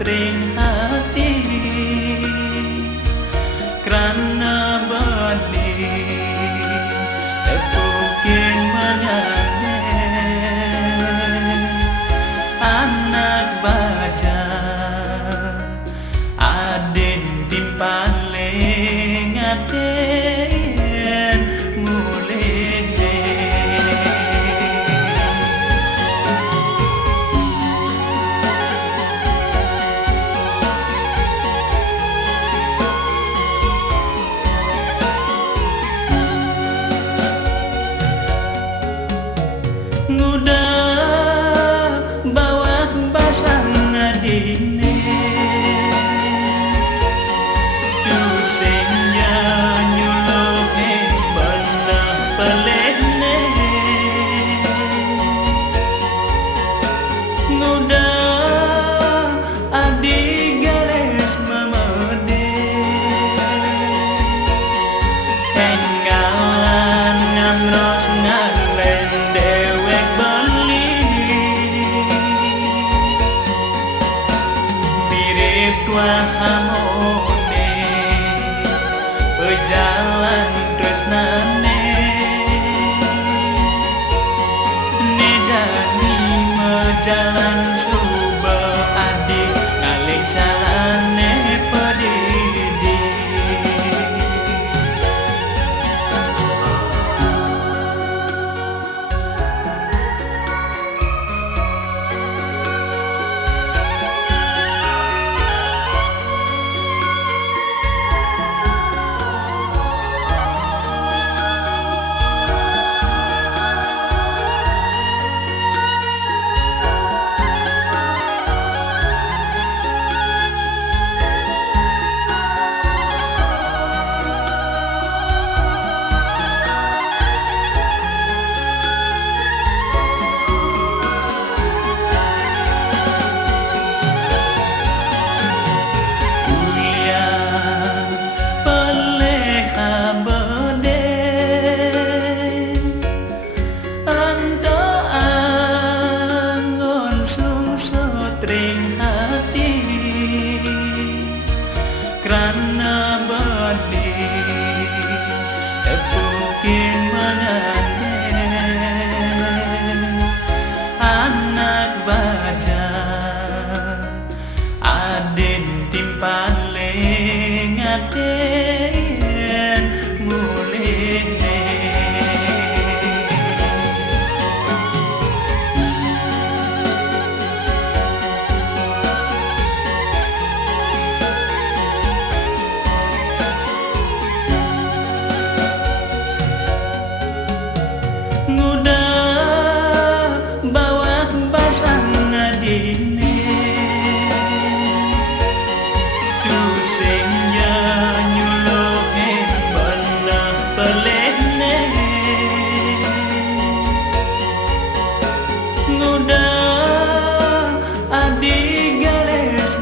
sotring hati karena benih tepukin menganen anak baja aden dimpaling aden mulene ngudah bawa basang adine dusenya nyulup belah pelene ngudah adi gares mamade enggalan ngamros ngalen dewek bali mirip tua hamone berjalan terus nane nejani mejalan suba adik ngalih jalane pedidi sotring hati karena benih tepukin menganen anak baja aden timpaling aden mulene ngudah bawa basang adine dusenya nyulup belah pelene ngudah adi gares